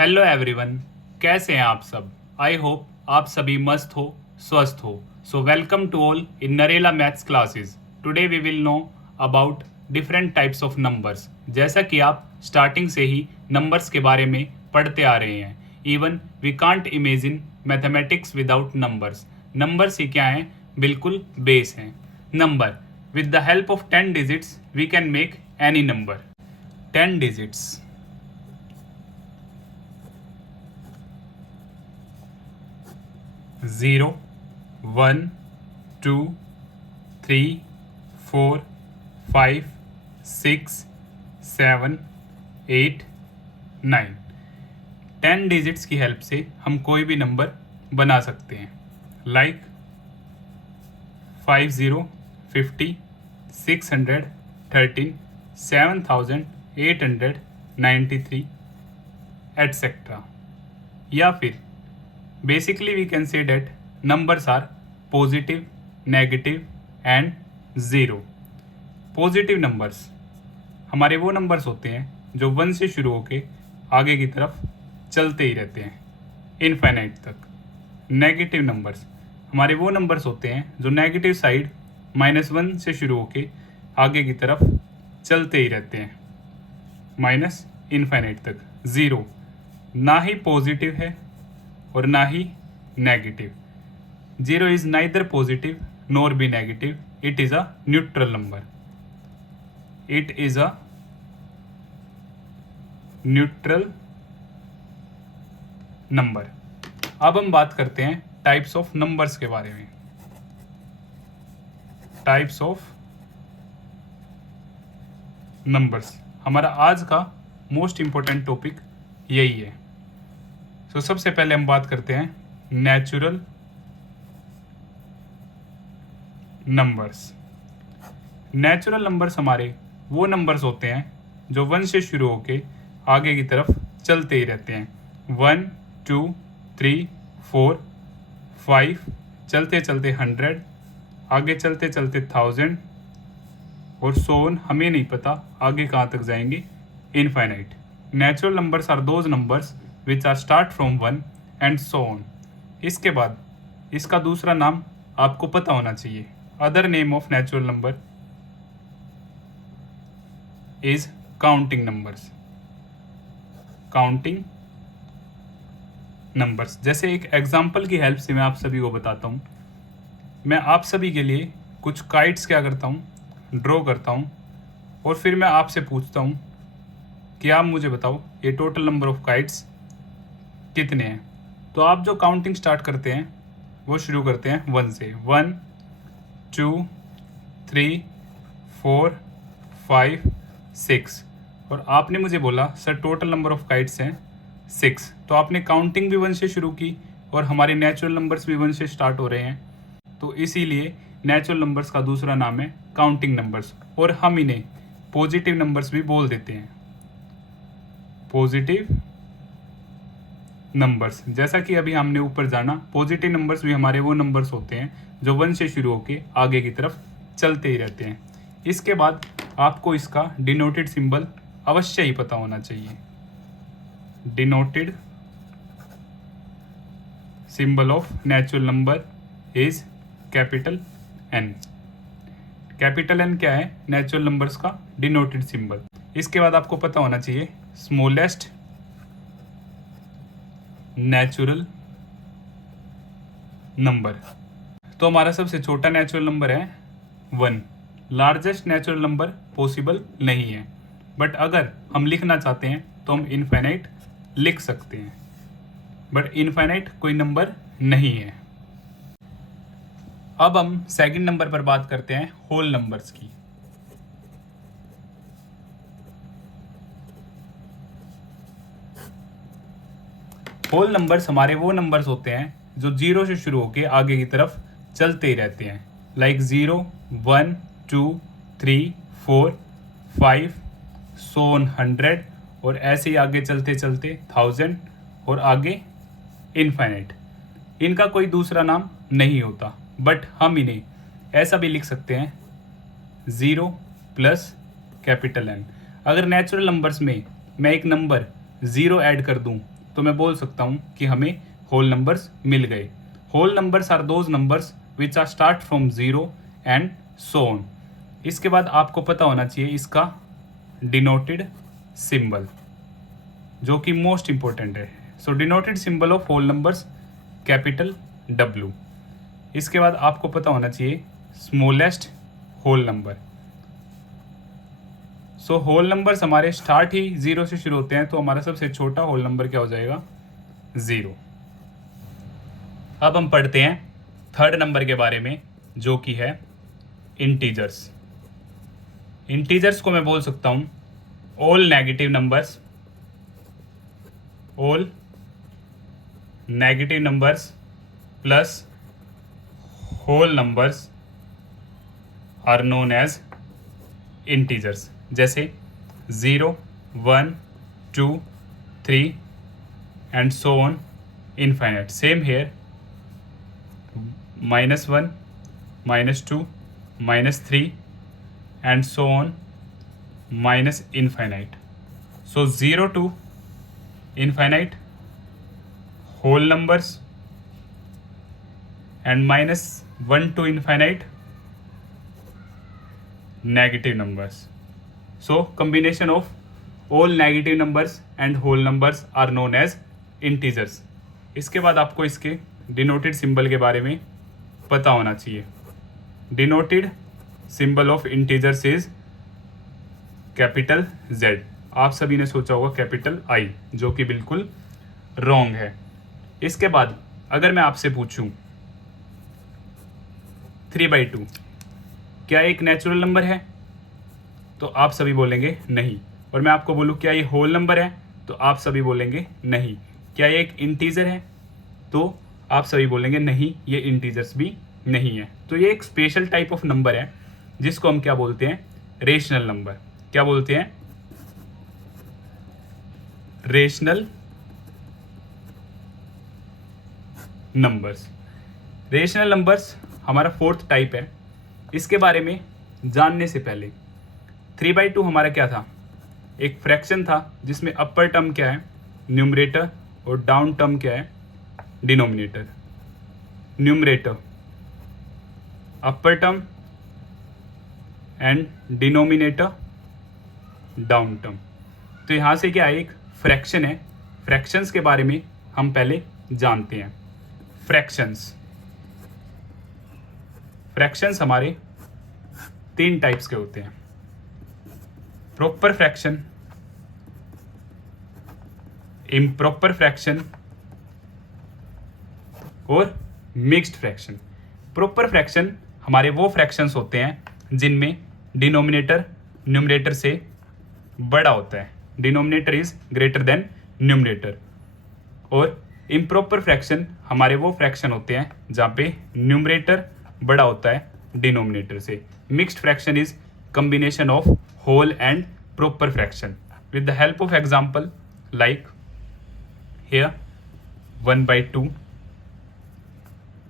Hello everyone, कैसे हैं आप सब। आई होप आप सभी मस्त हो, स्वस्थ हो। So welcome to all in Narela maths classes. Today we will know about different types of numbers. जैसा कि आप स्टार्टिंग से ही नंबर्स के बारे में पढ़ते आ रहे हैं। Even we can't imagine mathematics without numbers. Numbers ही क्या हैं, बिल्कुल बेस हैं। Number, with the help of 10 digits we can make any number. 10 digits 0, 1, 2, 3, 4, 5, 6, 7, 8, 9। 10 digits की हेल्प से हम कोई भी नंबर बना सकते हैं। Like 50, 50, 600, 13, 7893 etcetera. या फिर basically we can say that numbers are positive, negative and zero. Positive numbers हमारे वो नंबर्स होते हैं जो 1 से शुरू होके आगे की तरफ चलते ही रहते हैं इनफाइनाइट तक। नेगेटिव नंबर्स हमारे वो नंबर्स होते हैं जो नेगेटिव साइड -1 से शुरू होके आगे की तरफ चलते ही रहते हैं माइनस इनफाइनाइट तक। ज़ीरो ना ही पॉजिटिव है और ना ही negative. Zero is neither positive nor be negative, it is a neutral number. It is a neutral number. अब हम बात करते हैं टाइप्स ऑफ नंबर्स के बारे में। टाइप्स ऑफ नंबर्स हमारा आज का मोस्ट इंपॉर्टेंट टॉपिक यही है। तो सबसे पहले हम बात करते हैं नेचुरल नंबर्स। नेचुरल नंबर्स हमारे वो नंबर्स होते हैं जो 1 से शुरू होके आगे की तरफ चलते ही रहते हैं। 1, 2, 3, 4, 5, चलते चलते 100, आगे चलते चलते 1000 और सो ऑन, हमें नहीं पता आगे कहाँ तक जाएंगे, infinite. Natural numbers are those numbers which are start from 1 and so on. इसके बाद इसका दूसरा नाम आपको पता होना चाहिए। Other name of natural number is counting numbers. Counting numbers, जैसे एक एग्जाम्पल की हेल्प से मैं आप सभी को बताता हूँ। मैं आप सभी के लिए कुछ काइट्स क्या करता हूँ, ड्रॉ करता हूँ और फिर मैं आपसे पूछता हूँ कि आप मुझे बताओ ये टोटल नंबर ऑफ काइट्स कितने हैं। तो आप जो काउंटिंग स्टार्ट करते हैं वो शुरू करते हैं 1 से। 1, 2, 3, 4, 5, 6 और आपने मुझे बोला sir total number of kites हैं 6। तो आपने काउंटिंग भी 1 से शुरू की और हमारे नेचुरल नंबर्स भी 1 से स्टार्ट हो रहे हैं, तो इसीलिए नेचुरल नंबर्स का दूसरा नाम है काउंटिंग नंबर्स। और हम इन्हें पॉजिटिव नंबर्स भी बोल देते हैं। पॉजिटिव नंबर्स, जैसा कि अभी हमने ऊपर जाना, पॉजिटिव नंबर्स भी हमारे वो नंबर्स होते हैं जो 1 से शुरू होके आगे की तरफ चलते ही रहते हैं। इसके बाद आपको इसका डिनोटेड सिंबल अवश्य ही पता होना चाहिए। Denoted symbol of natural number is capital N. Capital N क्या है, नेचुरल नंबर्स का डिनोटेड सिंबल। इसके बाद आपको पता होना चाहिए स्मॉलेस्ट नेचुरल नंबर। तो हमारा सबसे छोटा नेचुरल नंबर है 1। लार्जेस्ट नेचुरल नंबर पॉसिबल नहीं है, बट अगर हम लिखना चाहते हैं तो हम इनफाइनाइट लिख सकते हैं, बट इनफाइनाइट कोई नंबर नहीं है। अब हम सेकंड नंबर पर बात करते हैं होल नंबर्स की। होल नंबर्स हमारे वो नंबर्स होते हैं जो 0 से शुरू होकर आगे की तरफ चलते ही रहते हैं। लाइक 0, 1, 2, 3, 4, 5, सो ऑन 100 और ऐसे ही आगे चलते चलते 1000 और आगे इनफाइनाइट। इनका कोई दूसरा नाम नहीं होता, बट हम इन्हें ऐसा भी लिख सकते हैं 0 प्लस कैपिटल एन। अगर नेचुरल नंबर्स में मैं एक नंबर 0 ऐड कर दूं तो मैं बोल सकता हूँ कि हमें होल नंबर्स मिल गए। Whole numbers are those numbers which are start from 0 and so on. इसके बाद आपको पता होना चाहिए इसका डिनोटेड सिंबल, जो कि मोस्ट इंपॉर्टेंट है। So denoted symbol of whole numbers capital W। इसके बाद आपको पता होना चाहिए smallest whole number. So whole numbers हमारे स्टार्ट ही 0 से शुरू होते हैं, तो हमारा सबसे छोटा होल नंबर क्या हो जाएगा? 0। अब हम पढ़ते हैं थर्ड नंबर के बारे में, जो कि है इंटीजर्स। इंटीजर्स को मैं बोल सकता हूं all negative numbers, all negative numbers plus whole numbers are known as integers. जैसे 0, 1, 2, 3 and so on infinite. Same here, -1, -2, -3 and so on minus infinite. So 0 to infinite whole numbers and -1 to infinite negative numbers. So combination of all negative numbers and whole numbers are known as integers. इसके बाद आपको इसके denoted symbol के बारे में पता होना चाहिए। Denoted symbol of integers is capital Z। आप सभी ने सोचा होगा कैपिटल I, जो कि बिल्कुल रॉन्ग है। इसके बाद अगर मैं आपसे पूछूं 3/2 क्या एक नेचुरल नंबर है, तो आप सभी बोलेंगे नहीं। और मैं आपको बोलूं क्या ये होल नंबर है, तो आप सभी बोलेंगे नहीं। क्या ये एक इंटीजर है, तो आप सभी बोलेंगे नहीं, ये इंटीजर्स भी नहीं है। तो ये एक स्पेशल टाइप ऑफ नंबर है जिसको हम क्या बोलते हैं? Rational number. क्या बोलते हैं? Rational numbers. रेशनल नंबर्स हमारा फोर्थ टाइप है। इसके बारे में जानने से पहले 3/2 हमारा क्या था? एक फ्रैक्शन था जिसमें अपर टर्म क्या है? न्यूमरेटर, और डाउन टर्म क्या है? Denominator. Numerator upper term and denominator down term. तो यहाँ से क्या है? एक फ्रैक्शन है। फ्रैक्शंस के बारे में हम पहले जानते हैं। फ्रैक्शंस हमारे 3 टाइप्स के होते हैं। प्रॉपर फ्रैक्शन, इम्प्रॉपर फ्रैक्शन और मिक्स्ड फ्रैक्शन। प्रॉपर फ्रैक्शन हमारे वो फ्रैक्शंस होते हैं जिनमें डिनोमिनेटर न्यूमरेटर से बड़ा होता है। Denominator is greater than numerator. और इम्प्रॉपर फ्रैक्शन हमारे वो फ्रैक्शन होते हैं जहाँ पे न्यूमरेटर बड़ा होता है डिनोमिनेटर से। Mixed fraction is combination of whole and proper fraction. With the help of example like here 1/2,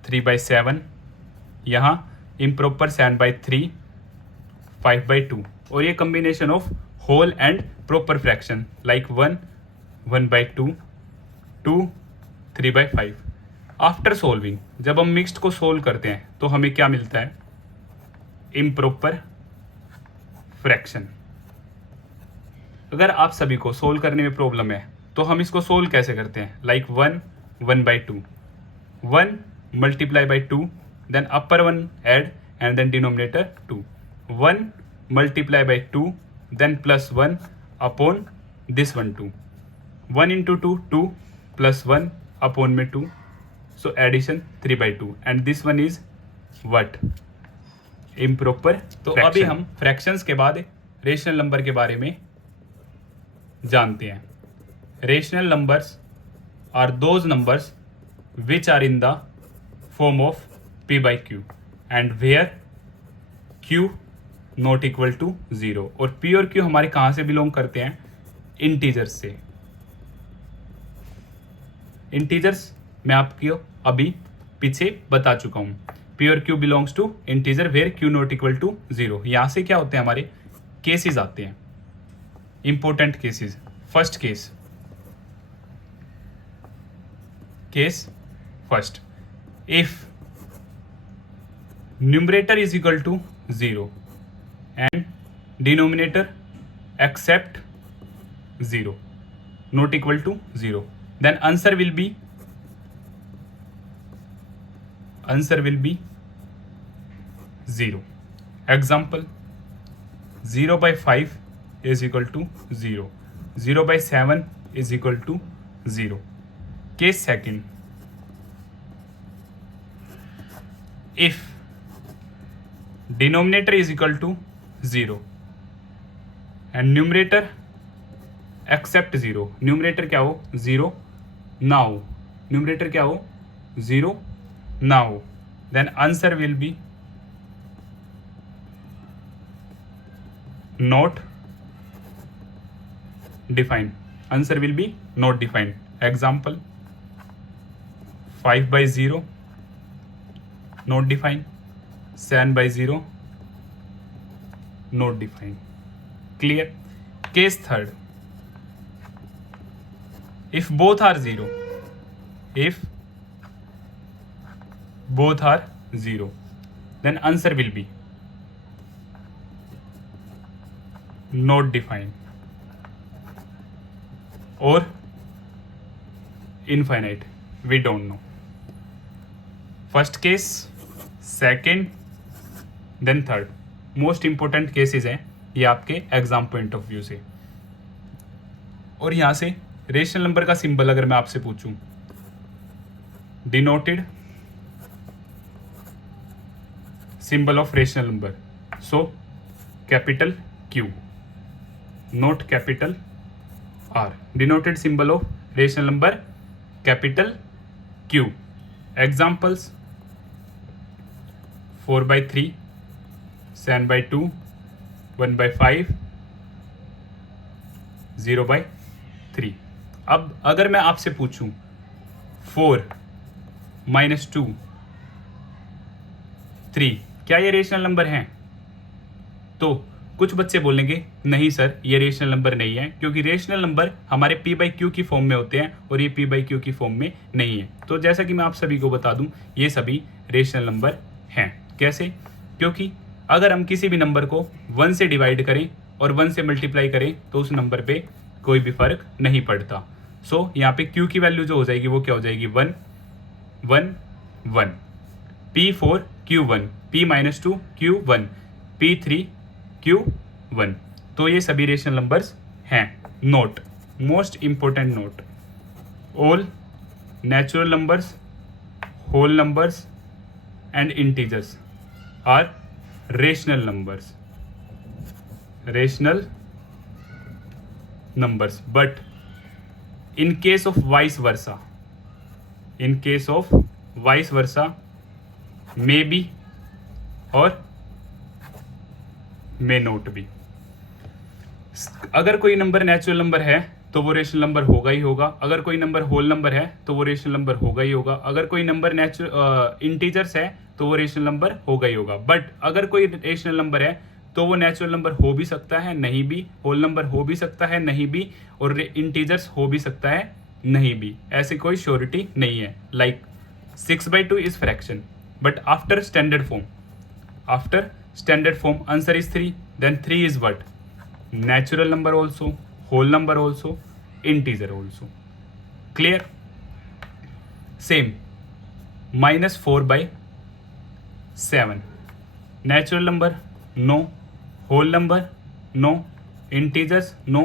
3/7, यहाँ improper 7/3, 5/2, और ये combination of whole and proper fraction like 1, 1/2, 2, 3/5. After solving जब हम मिक्स्ड को सोल्व करते हैं तो हमें क्या मिलता है? Improper fraction. अगर आप सभी को सोल्व करने में प्रॉब्लम है तो हम इसको सोल्व कैसे करते हैं? Like 1, 1/2, 1 multiply by 2, then upper one add and then denominator 2, 1 multiply by 2, then plus 1 upon this one 2, 1 into 2 2 plus 1 upon में 2, so addition 3/2 and this one is what? Improper. तो अभी हम फ्रैक्शंस के बाद रेशनल नंबर के बारे में जानते हैं। Rational numbers are those numbers which are in the form of p/q and where q not equal to 0। और p और q हमारे कहाँ से बिलोंग करते हैं? इंटीजर्स से। इंटीजर्स मैं आपको अभी पीछे बता चुका हूँ। P और Q belongs to integer where Q not equal to 0। यहाँ से क्या होते हैं? हमारे केसेस आते हैं, important cases. First case, case first, if numerator is equal to 0 and denominator except 0 not equal to 0, then answer will be 0. Example, 0 by 5 is equal to 0, 0 by 7 is equal to 0. Case second, if denominator is equal to 0 and numerator except 0, numerator क्या हो 0 now, numerator क्या हो 0 now, then answer will be not defined. Answer will be not defined. Example, 5 by 0 not defined, 7 by 0 not defined. Clear? Case third, if both are 0, if both are 0, then answer will be not defined or infinite, we don't know. First case, second, then third. Most important cases हैं ये आपके exam point of view से. और यहाँ से rational number का symbol अगर मैं आपसे पूछूं, denoted symbol of rational number, so capital Q, not capital R. Denoted symbol of rational number capital Q. Examples, 4 by 3, 7 by 2, 1 by 5, 0 by 3. अब अगर मैं आपसे पूछूं 4 minus 2 3, क्या ये रेशनल नंबर हैं? तो कुछ बच्चे बोलेंगे नहीं सर ये रेशनल नंबर नहीं है, क्योंकि रेशनल नंबर हमारे p by q की फॉर्म में होते हैं और ये p by q की फॉर्म में नहीं है. तो जैसा कि मैं आप सभी को बता दूं, ये सभी रेशनल नंबर हैं. कैसे? क्योंकि अगर हम किसी भी नंबर को 1 से डिवाइड करें और 1 से मल्टीप्लाई करें तो उस नंबर पे कोई भी फर्क नहीं पड़ता. सो यहाँ पे q की वैल्यू जो हो जाएगी वो क्या हो जाएगी 1 1 1, p4 q1, p minus 2 q1, p3 q1. तो ये सभी रेशनल नंबर्स हैं. Note, most important note, all natural numbers, whole numbers and integers are rational numbers, rational numbers. But in case of vice versa, in case of vice versa, may be or may not be. अगर कोई number natural number है तो वो rational number होगा ही होगा. अगर कोई number whole number है तो वो रेशनल नंबर होगा ही होगा. अगर कोई नंबर इंटीजर्स है तो वो रेशनल नंबर होगा ही होगा. बट अगर कोई रेशनल नंबर है तो वो नेचुरल नंबर हो भी सकता है, नहीं भी, होल नंबर हो भी सकता है, नहीं भी, और इंटीजर्स हो भी सकता है, नहीं भी. ऐसी कोई श्योरिटी नहीं है. Like 6 by 2 is fraction, but after standard form, after standard form answer is 3. Then 3 is what? Natural number also, whole number also, integer also. Clear? Same -4 by 7, natural number no, whole number no, integers no,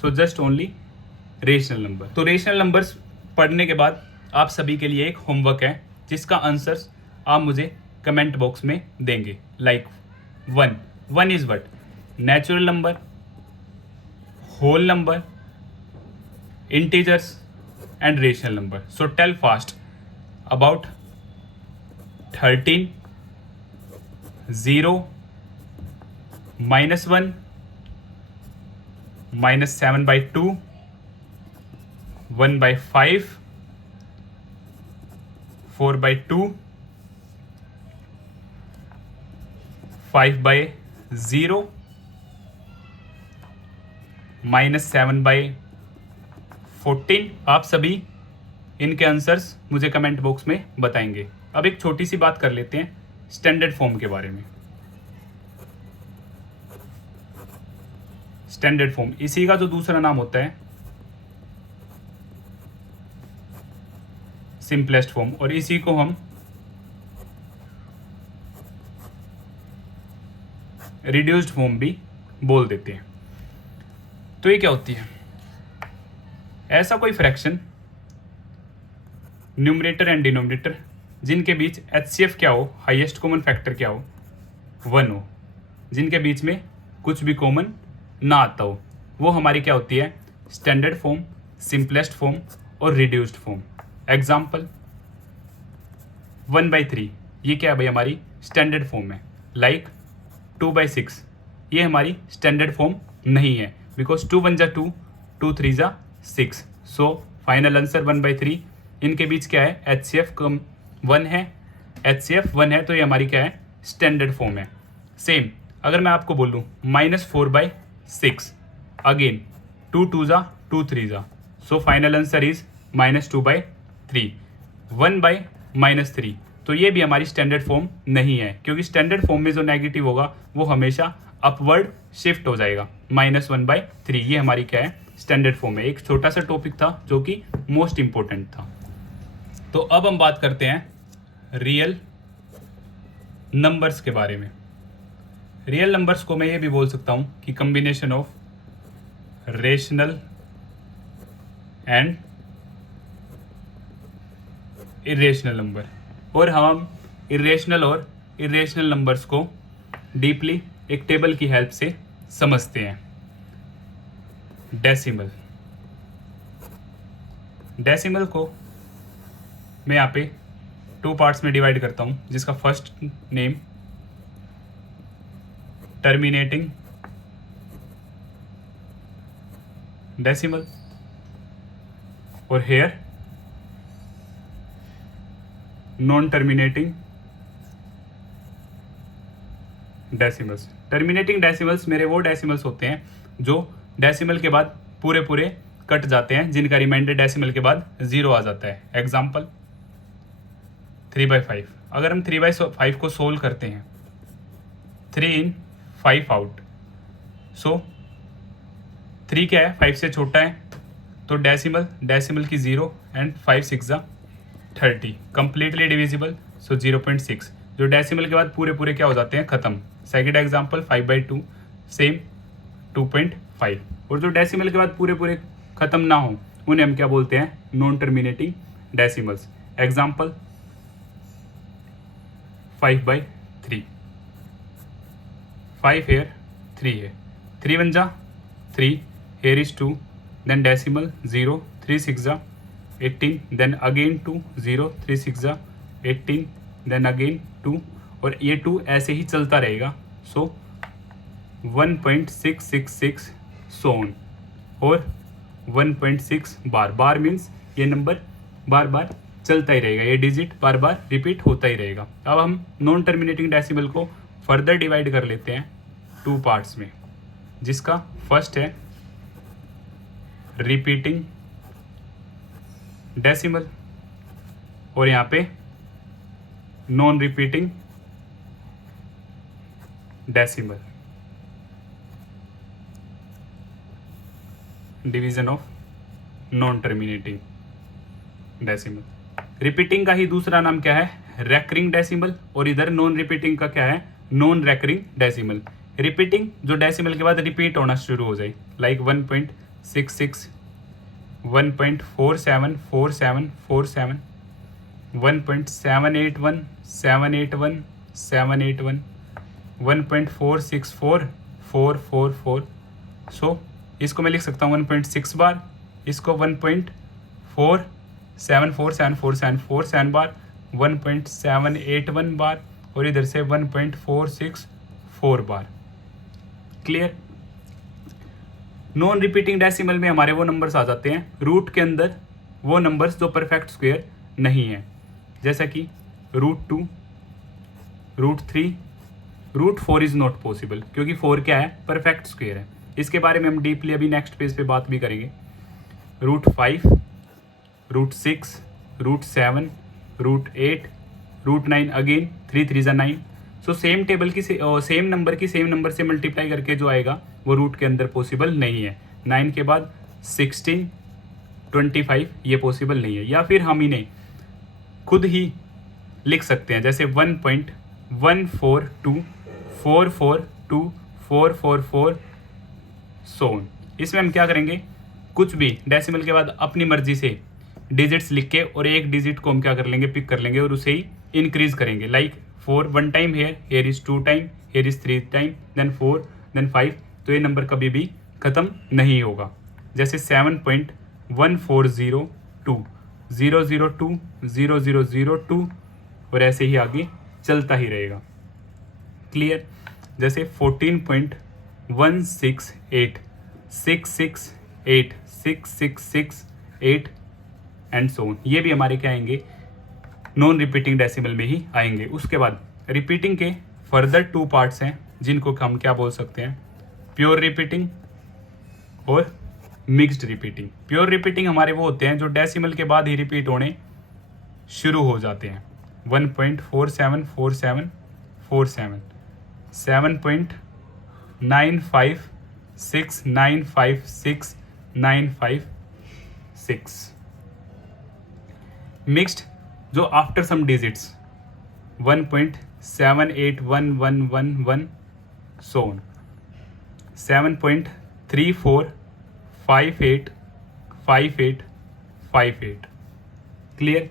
so just only rational number. तो rational numbers पढ़ने के बाद आप सभी के लिए एक homework है जिसका आंसर्स आप मुझे कमेंट बॉक्स में देंगे. Like 1 is what? Natural number, whole number, integers and rational number. So tell fast about 13, 0, -1, -7 by 2, 1 by 5, 4 by 2, 5 by 0, -7 by 14. आप सभी इनके आंसर्स मुझे कमेंट बॉक्स में बताएंगे। अब एक छोटी सी बात कर लेते हैं स्टैंडर्ड फॉर्म के बारे में। स्टैंडर्ड फॉर्म इसी का जो दूसरा नाम होता है सिंपलेस्ट फॉर्म, और इसी को हम रिड्यूस्ड फॉर्म भी बोल देते हैं। तो ये क्या होती है? ऐसा कोई फ्रैक्शन न्यूमरेटर एंड डिनोमिनेटर जिनके बीच HCF क्या हो, हाईएस्ट कॉमन फैक्टर क्या हो, 1 हो, जिनके बीच में कुछ भी कॉमन ना आता हो, वो हमारी क्या होती है? स्टैंडर्ड फॉर्म, सिंपलेस्ट फॉर्म और रिड्यूस्ड फॉर्म। एग्जाम्पल 1/3 ये क्या है भाई? हमारी स्टैंडर्ड फॉर्म है। लाइक 2/6 ये हमारी स्टैंडर्ड फॉर्म नहीं है, बिकॉज 2 1 जा 2, 2 3 जा 6। So final answer 1/3। इनके बीच क्या है? HCF कम 1 है, HCF 1 है, तो ये हमारी क्या है? स्टैंडर्ड फॉर्म है। सेम अगर मैं आपको बोलूँ -4/6, अगेन 2 2 जा 2 3 जा, सो फाइनल आंसर इज -2/3। 1/-3, तो ये भी हमारी स्टैंडर्ड फॉर्म नहीं है, क्योंकि स्टैंडर्ड फॉर्म में जो नेगेटिव होगा वो हमेशा अपवर्ड शिफ्ट हो जाएगा। -1/3 ये हमारी क्या है? स्टैंडर्ड फॉर्म है। एक छोटा सा टॉपिक था जो कि मोस्ट इंपॉर्टेंट था। तो अब हम बात करते हैं रियल नंबर्स के बारे में। रियल नंबर्स को मैं ये भी बोल सकता हूँ कि combination of rational and irrational number, और हम इरेशनल और इरेशनल नंबर्स को डीपली एक टेबल की हेल्प से समझते हैं। डेसिमल को मैं यहाँ पे 2 पार्ट्स में डिवाइड करता हूँ, जिसका फर्स्ट नेम टर्मिनेटिंग डेसिमल और here non terminating decimals. Terminating decimals मेरे वो डेसिमल्स होते हैं जो डेसिमल के बाद पूरे पूरे कट जाते हैं, जिनका रिमाइंडर डेसिमल के बाद 0 आ जाता है। एग्जाम्पल 3/5। अगर हम 3/5 को सोल्व करते हैं, 3 in 5 आउट, सो 3 क्या है? 5 से छोटा है, तो डेसिमल की 0 एंड 5 6 जा 30, कंप्लीटली डिविजिबल, सो 0.6। जो डेसिमल के बाद पूरे पूरे क्या हो जाते हैं? खत्म। Second example 5/2, same 2.5। और जो डेसिमल के बाद पूरे पूरे खत्म ना हो उन्हें हम क्या बोलते हैं? Non terminating decimals. Example 5/3, 5 here 3 है, 3 1 जा 3, हेयर इज 2, देन डेसिमल 0, 3 6 जा 18, देन अगेन 2, 0, 3 6 जा 18, देन अगेन 2, और ये 2 ऐसे ही चलता रहेगा। सो 1.666 सोन, और 1.6 बार। बार मीन्स ये नंबर बार बार चलता ही रहेगा, ये डिजिट बार बार रिपीट होता ही रहेगा। अब हम नॉन टर्मिनेटिंग डेसिमल को फर्दर डिवाइड कर लेते हैं 2 पार्ट्स में, जिसका फर्स्ट है रिपीटिंग डेसिमल, और यहाँ पे non repeating decimal. Division of non terminating decimal. Repeating का ही दूसरा नाम क्या है? रैकरिंग डेसिमल, और इधर नॉन रिपीटिंग का क्या है? Non recurring decimal. रिपीटिंग जो डेसिमल के बाद रिपीट होना शुरू हो जाए, लाइक 1.66, 1.474747, 1.781 781 781, 1.464 444। सो इसको मैं लिख सकता हूँ 1.6 बार, इसको 1.474747 बार, 1.781 बार, और इधर से 1.464 बार। क्लियर? नॉन रिपीटिंग डेसिमल में हमारे वो नंबर्स आ जाते हैं रूट के अंदर, वो नंबर्स जो परफेक्ट स्क्वायर नहीं है, जैसा कि √2, √3, √4 इज नॉट पॉसिबल, क्योंकि 4 क्या है? परफेक्ट स्क्वायर है। इसके बारे में हम डीपली अभी नेक्स्ट पेज पे बात भी करेंगे। √5, √6, √7, √8, √9 अगेन 3 3 ज़ा 9। सो सेम टेबल की सेम नंबर की सेम नंबर से मल्टीप्लाई करके जो आएगा वो रूट के अंदर पॉसिबल नहीं है। 9 के बाद 16, 25 ये पॉसिबल नहीं है। या फिर हम इन्हें खुद ही लिख सकते हैं, जैसे 1.142442444 सोन। इसमें हम क्या करेंगे, कुछ भी डेसिमल के बाद अपनी मर्जी से डिजिट्स लिख के और एक डिजिट को हम क्या कर लेंगे, पिक कर लेंगे और उसे ही इंक्रीज करेंगे। Like 4 1 time here is 2 time, here is 3 time, then 4, then 5। तो ये नंबर कभी भी ख़त्म नहीं होगा। जैसे 7.1402, 002, 0002 और ऐसे ही आगे चलता ही रहेगा। क्लियर। जैसे 14.168, 668, 6668 एंड सो ऑन। ये भी हमारे क्या आएंगे, नॉन रिपीटिंग डेसिमल में ही आएंगे। उसके बाद रिपीटिंग के फर्दर 2 पार्ट्स हैं जिनको हम क्या बोल सकते हैं, प्योर रिपीटिंग और मिक्स्ड रिपीटिंग। प्योर रिपीटिंग हमारे वो होते हैं जो डेसिमल के बाद ही रिपीट होने शुरू हो जाते हैं। 1.474747, 7.9569569556। मिक्स्ड जो आफ्टर सम डिजिट्स 1.781111 सोन, 7.34585858। क्लियर।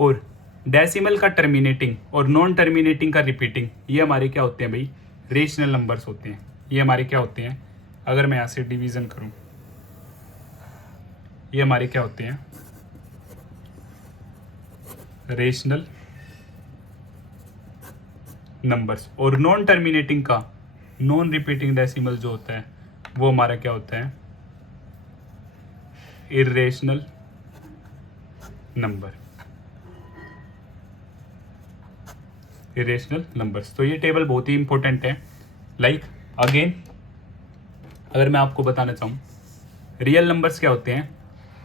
और डेसिमल का टर्मिनेटिंग और नॉन टर्मिनेटिंग का रिपीटिंग ये हमारे क्या होते हैं भाई, रेशनल नंबर्स होते हैं। ये हमारे क्या होते हैं, अगर मैं यहाँ से डिवीज़न करूँ, ये हमारे क्या होते हैं, रेशनल नंबर्स। और नॉन टर्मिनेटिंग का नॉन रिपीटिंग डेसिमल जो होता है वो हमारा क्या होता है, इर्रेशनल नंबर, इरेशनल नंबर्स। तो ये टेबल बहुत ही इंपॉर्टेंट है। लाइक अगेन अगर मैं आपको बताना चाहूँ, रियल नंबर्स क्या होते हैं,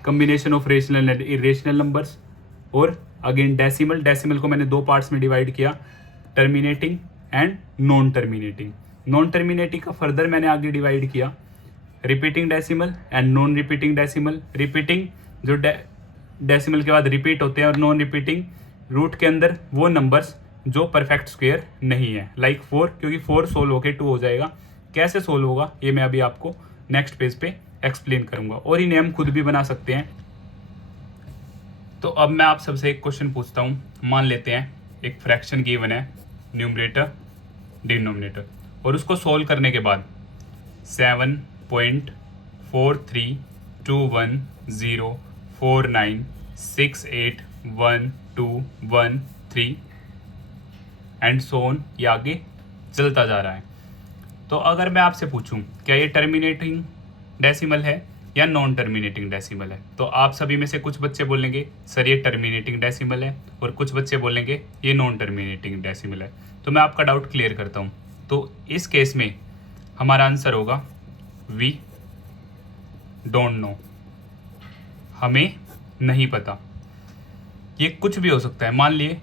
combination of rational and irrational numbers. और अगेन डेसिमल, डेसिमल को मैंने 2 पार्ट्स में डिवाइड किया, terminating and non terminating. Non terminating का फर्दर मैंने आगे डिवाइड किया, repeating decimal and non repeating decimal. Repeating जो डेसिमल के बाद रिपीट होते हैं, और नॉन रिपीटिंग रूट के अंदर वो नंबर्स जो परफेक्ट स्क्वायर नहीं है। लाइक 4, क्योंकि 4 सोल्व होके 2 हो जाएगा। कैसे सोल्व होगा ये मैं अभी आपको नेक्स्ट पेज पे एक्सप्लेन करूंगा, और इन्हें हम खुद भी बना सकते हैं। तो अब मैं आप सबसे एक क्वेश्चन पूछता हूँ। मान लेते हैं एक फ्रैक्शन गिवन है, न्यूमरेटर डिनोमिनेटर, और उसको सोल्व करने के बाद 7.4321049681213 एंड सो ऑन, ये आगे चलता जा रहा है। तो अगर मैं आपसे पूछूं क्या ये टर्मिनेटिंग डेसिमल है या नॉन टर्मिनेटिंग डेसिमल है, तो आप सभी में से कुछ बच्चे बोलेंगे सर ये टर्मिनेटिंग डेसिमल है, और कुछ बच्चे बोलेंगे ये नॉन टर्मिनेटिंग डेसिमल है। तो मैं आपका डाउट क्लियर करता हूँ। तो इस केस में हमारा आंसर होगा वी डोंट नो, हमें नहीं पता। ये कुछ भी हो सकता है। मान लिए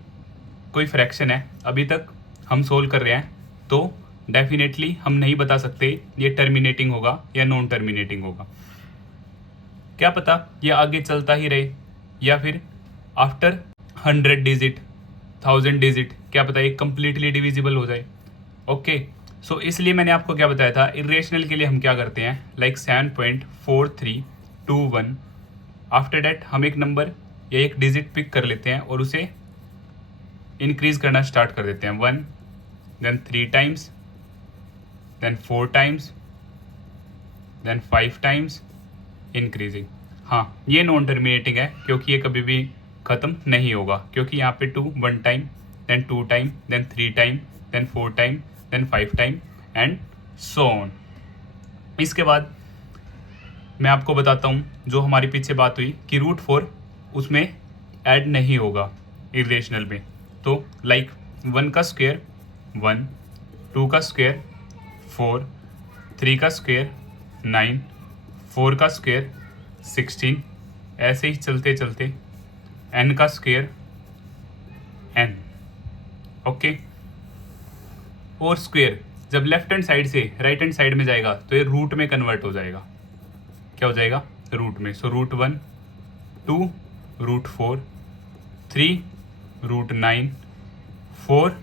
कोई फ्रैक्शन है, अभी तक हम सोल्व कर रहे हैं, तो डेफिनेटली हम नहीं बता सकते ये टर्मिनेटिंग होगा या नॉन टर्मिनेटिंग होगा। क्या पता ये आगे चलता ही रहे, या फिर आफ्टर 100 डिजिट 1000 डिजिट क्या पता ये कंप्लीटली डिविजिबल हो जाए। ओके, सो इसलिए मैंने आपको क्या बताया था, इरेशनल के लिए हम क्या करते हैं, लाइक 7.4321। आफ्टर डैट हम एक नंबर या एक डिजिट पिक कर लेते हैं और उसे इंक्रीज करना स्टार्ट कर देते हैं। 1, then 3 times, then 4 times, then 5 times, increasing. हाँ, ये नॉन टर्मिनेटिंग है क्योंकि ये कभी भी ख़त्म नहीं होगा, क्योंकि यहाँ पे 2 1 time, then 2 time, then 3 time, then 4 time, then 5 time and so on. इसके बाद मैं आपको बताता हूँ जो हमारी पीछे बात हुई कि √4 उसमें ऐड नहीं होगा इरेशनल में। तो लाइक 1 का स्क्वायर 1, 2 का स्क्वायर 4, 3 का स्क्वायर 9, 4 का स्क्वायर 16, ऐसे ही चलते चलते n का स्क्वायर n, ओके। और स्क्वायर जब लेफ्ट हैंड साइड से राइट हैंड साइड में जाएगा तो ये रूट में कन्वर्ट हो जाएगा। क्या हो जाएगा? रूट में। सो √1, 2 √4, 3 √9, 4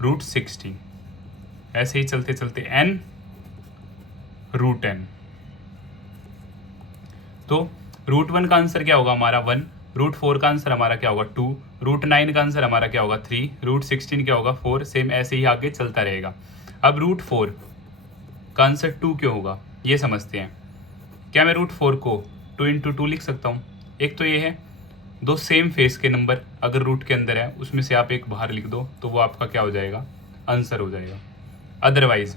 √16, ऐसे ही चलते चलते n √n। तो √1 का आंसर क्या होगा हमारा 1, √4 का आंसर हमारा क्या होगा 2, √9 का आंसर हमारा क्या होगा 3, √16 क्या होगा 4, सेम ऐसे ही आगे चलता रहेगा। अब √4 का आंसर 2 क्यों होगा ये समझते हैं। क्या मैं √4 को 2 × 2 लिख सकता हूँ? एक तो ये है, दो सेम फेस के नंबर अगर रूट के अंदर है उसमें से आप एक बाहर लिख दो तो वो आपका क्या हो जाएगा? आंसर हो जाएगा। अदरवाइज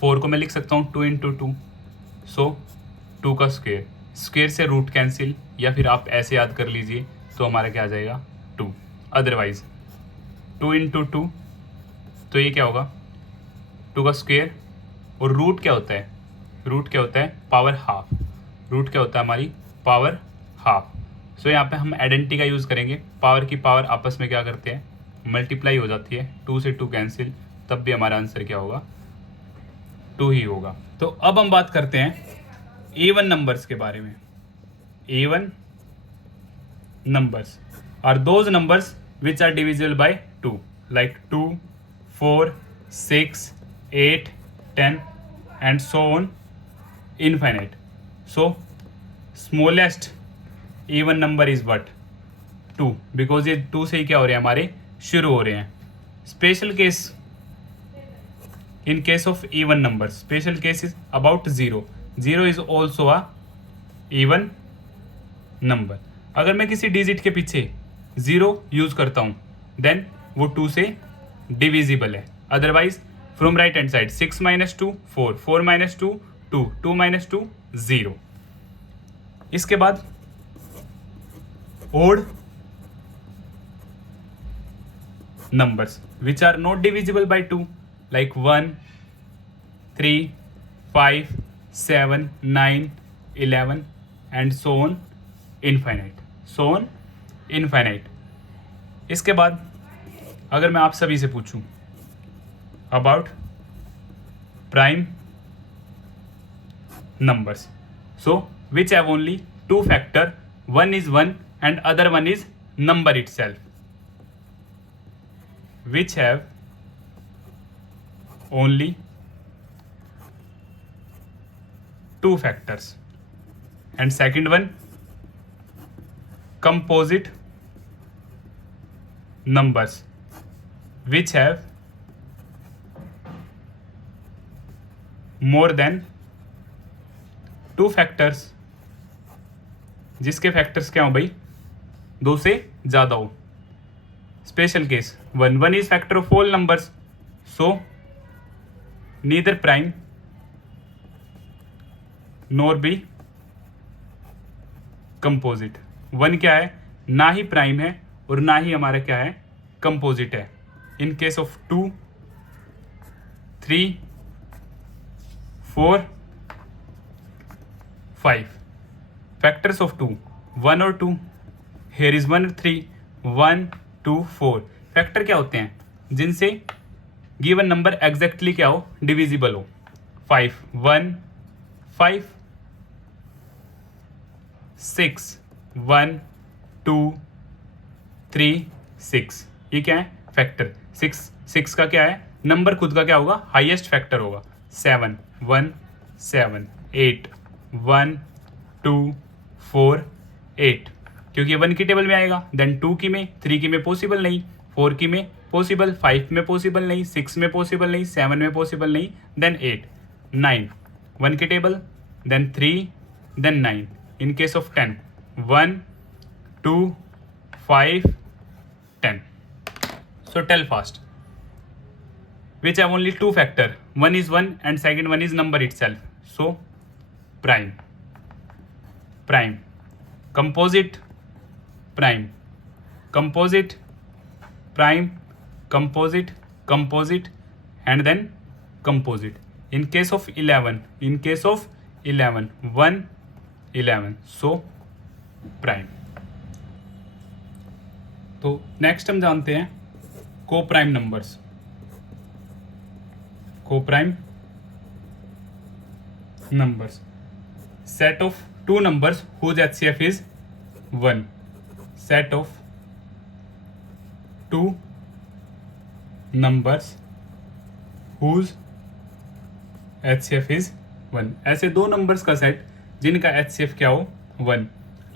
4 को मैं लिख सकता हूँ 2 × 2, सो 2 का स्क्वायर, स्क्वायर से रूट कैंसिल, या फिर आप ऐसे याद कर लीजिए तो हमारा क्या आ जाएगा 2। अदरवाइज 2 × 2 तो ये क्या होगा 2 का स्क्वायर, और रूट क्या होता है? रूट क्या होता है? Power half. रूट क्या होता है? हमारी पावर हाफ। सो यहाँ पे हम आइडेंटिटी का यूज़ करेंगे। पावर की पावर आपस में क्या करते हैं? मल्टीप्लाई हो जाती है, 2 से 2 कैंसिल, तब भी हमारा आंसर क्या होगा? 2 ही होगा। तो अब हम बात करते हैं इवन नंबर्स के बारे में। Even numbers are those numbers which are divisible by 2, like 2, 4, 6, 8, 10 and so on infinite. So smallest even number is what? 2, because ये 2 से ही क्या हो रहे हैं? हमारे शुरू हो रहे हैं। Special case in case of even numbers, special case is about 0. 0 is also a even number. अगर मैं किसी डिजिट के पीछे 0 यूज करता हूँ देन वो 2 से डिविजिबल है। Otherwise from right hand side 6 - 2 4, 4 - 2 2, 2 - 2 0। इसके बाद odd numbers which are not divisible by 2, like 1, 3, 5, 7, 9, 11 and so on infinite, so on infinite। इसके बाद अगर मैं आप सभी से पूछूं about prime numbers, so which have only 2 factor, one is 1 and other one is number itself, which have only 2 factors, and second one composite numbers which have more than 2 factors, जिसके factors क्या हो भाई? 2 से ज़्यादा हो। Special case 1 is factor of all numbers, so neither prime nor be composite। 1 क्या है? ना ही प्राइम है और ना ही हमारा क्या है? कंपोजिट है। इन केस ऑफ 2, 3, 4, 5 फैक्टर्स ऑफ 2, 1 और 2, here is 1 3, 1 2 4 फैक्टर क्या होते हैं? जिनसे गिवन नंबर एग्जैक्टली क्या हो? डिविजिबल हो। 5 1 5, 6 1 2 3 6, ये क्या है? फैक्टर। 6 का क्या है? नंबर खुद का क्या होगा? हाईएस्ट फैक्टर होगा। 7 1 7, 8 1 2 4 8, क्योंकि 1 की टेबल में आएगा, देन 2 की में, 3 की में पॉसिबल नहीं, 4 की में पॉसिबल, 5 में पॉसिबल नहीं, 6 में पॉसिबल नहीं, 7 में पॉसिबल नहीं, देन 8 9 1 की table, then 3, then 9। In case of 10 1 2 5 10। So tell fast, which have only 2 factor, one is 1 and second one is number itself, so prime, prime, composite, prime, composite, prime, composite, composite and then composite। In case of 11, in case of 11 1 11, so prime। तो next हम जानते हैं को prime numbers. को prime numbers, set of two numbers whose HCF is 1, set of two numbers whose HCF is 1। ऐसे दो numbers का set जिनका HCF क्या हो 1,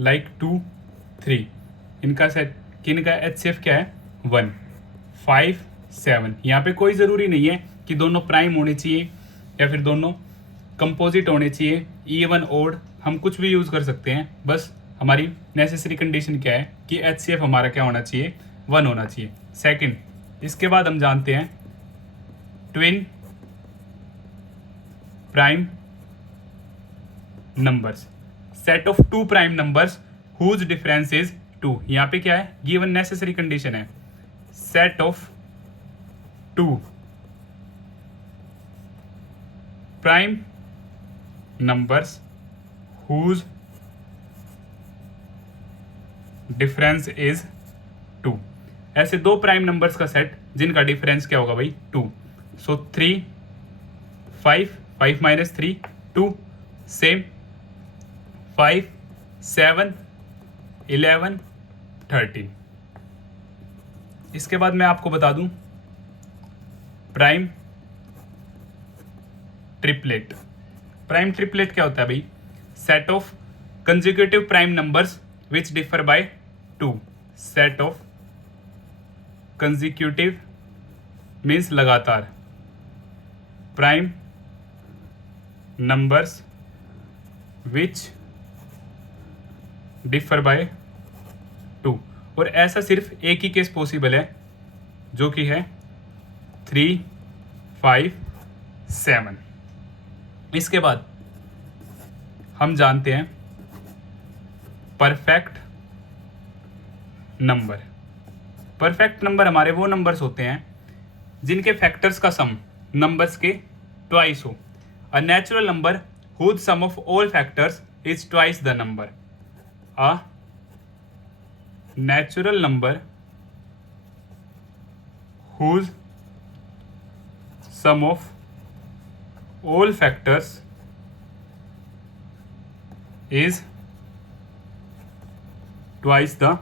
लाइक 2 3, इनका सेट किनका HCF क्या है 1 5 7। यहाँ पे कोई ज़रूरी नहीं है कि दोनों प्राइम होने चाहिए या फिर दोनों कंपोजिट होने चाहिए, इवन ओड हम कुछ भी यूज़ कर सकते हैं। बस हमारी नेसेसरी कंडीशन क्या है कि HCF हमारा क्या होना चाहिए 1 होना चाहिए। सेकंड, इसके बाद हम जानते हैं twin prime numbers, set of two prime numbers whose difference is 2। यहाँ पे क्या है, गिवन नेसेसरी कंडीशन है, set of two prime numbers whose difference is 2। ऐसे दो प्राइम नंबर्स का सेट जिनका डिफरेंस क्या होगा भाई 2। So 3 5 5 minus 3 2, same 5 7 11 13। इसके बाद मैं आपको बता दूं प्राइम ट्रिपलेट। प्राइम ट्रिपलेट क्या होता है भाई, set of consecutive prime numbers which differ by 2। Set of consecutive means लगातार prime numbers which differ by 2। और ऐसा सिर्फ एक ही केस पॉसिबल है जो कि है 3 5 7। इसके बाद हम जानते हैं परफेक्ट नंबर। परफेक्ट नंबर हमारे वो नंबर्स होते हैं जिनके फैक्टर्स का सम नंबर्स के ट्वाइस हो। A natural number whose sum of all factors is twice the number। A natural number whose sum of all factors is twice the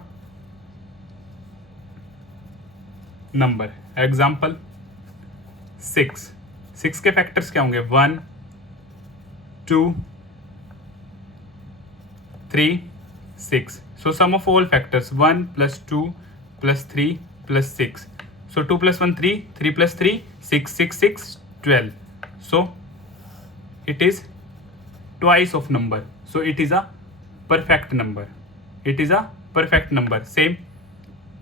number। Example 6। 6 के factors क्या होंगे 1 2 3 6। So sum of all factors 1 plus 2 plus 3 plus 6। So 2 plus 1 3, 3 plus 3 6, 6 6 12। So it is twice of number, so it is a perfect number। it is a perfect number। same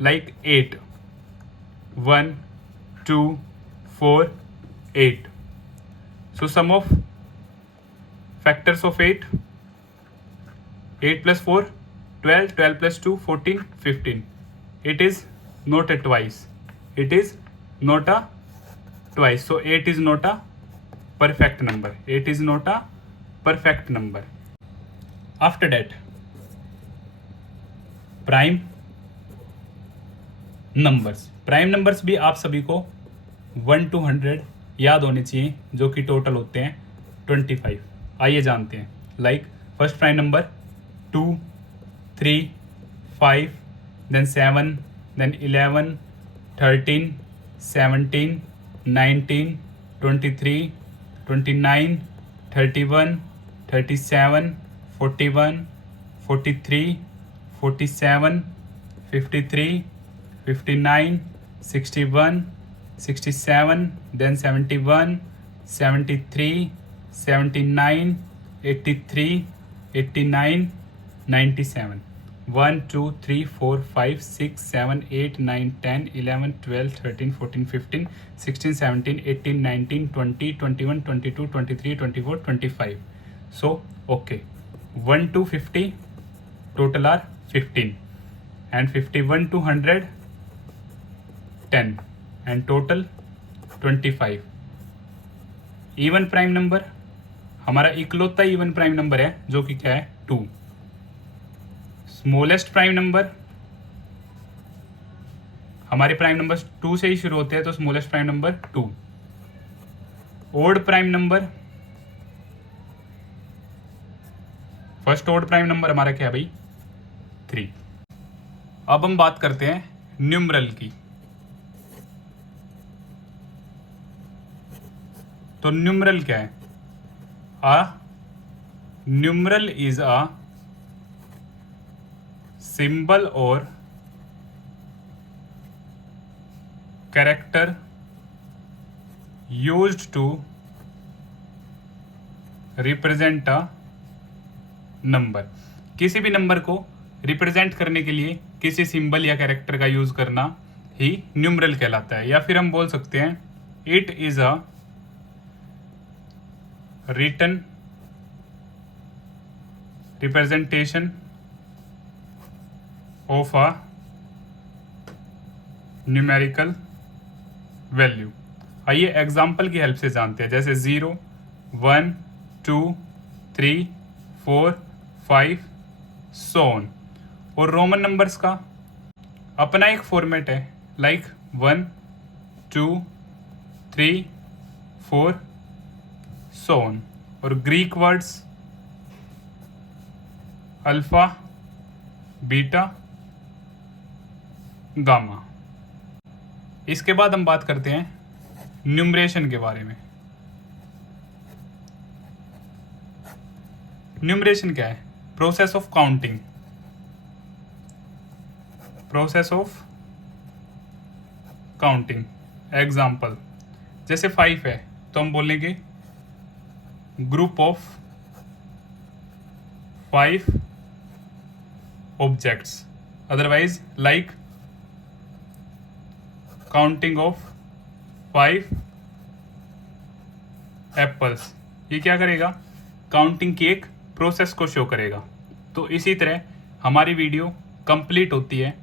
like 8 1 2 4 8। so sum of factors of 8 8 plus 4 12, 12 plus 2 14 15। it is not a twice, it is not a twice, so 8 is not a perfect number, 8 is not a perfect number। after that prime numbers. Prime numbers भी आप सभी को 1 to 100 याद होने चाहिए, जो कि total होते हैं 25। आइए जानते हैं। Like first prime number 2 3 5 then 7 then 11 13 17 19 23 29 31 37 41 43 47 53 59 61 67 then 71 73 79 83 89 97। 1 2 3 4 5 6 7 8 9 10 11 12 13 14 15 16 17 18 19 20 21 22 23 24 25। so okay 1 to 50 total are 15 and 51 to 100 10 and total 25। Even prime number हमारा इकलौता इवन प्राइम नंबर है जो कि क्या है 2। स्मॉलेस्ट प्राइम नंबर हमारे प्राइम नंबर 2 से ही शुरू होते हैं, तो smallest prime number 2। Odd prime number, first odd prime number हमारा क्या है भाई? 3। अब हम बात करते हैं न्यूमरल की। तो न्यूमरल क्या है? न्यूमरल इज अ सिंबल और character used to represent a number. किसी भी नंबर को रिप्रेजेंट करने के लिए किसी सिंबल या कैरेक्टर का यूज करना ही न्यूमरल कहलाता है। या फिर हम बोल सकते हैं it is a written representation of a numerical value. आइए एग्जाम्पल की हेल्प से जानते हैं, जैसे 0, 1, 2, 3, 4, 5 सो ऑन। और रोमन नंबर्स का अपना एक फॉर्मेट है, लाइक 1, 2, 3, 4 सो ऑन। और Greek words alpha, beta, gamma. इसके बाद हम बात करते हैं न्यूमरेशन के बारे में। न्यूमरेशन क्या है? Process of counting. Process of counting. Example, जैसे 5 है तो हम बोलेंगे group of 5 objects. Otherwise like counting of 5 apples. ये क्या करेगा? काउंटिंग की एक प्रोसेस को शो करेगा। तो इसी तरह हमारी वीडियो कंप्लीट होती है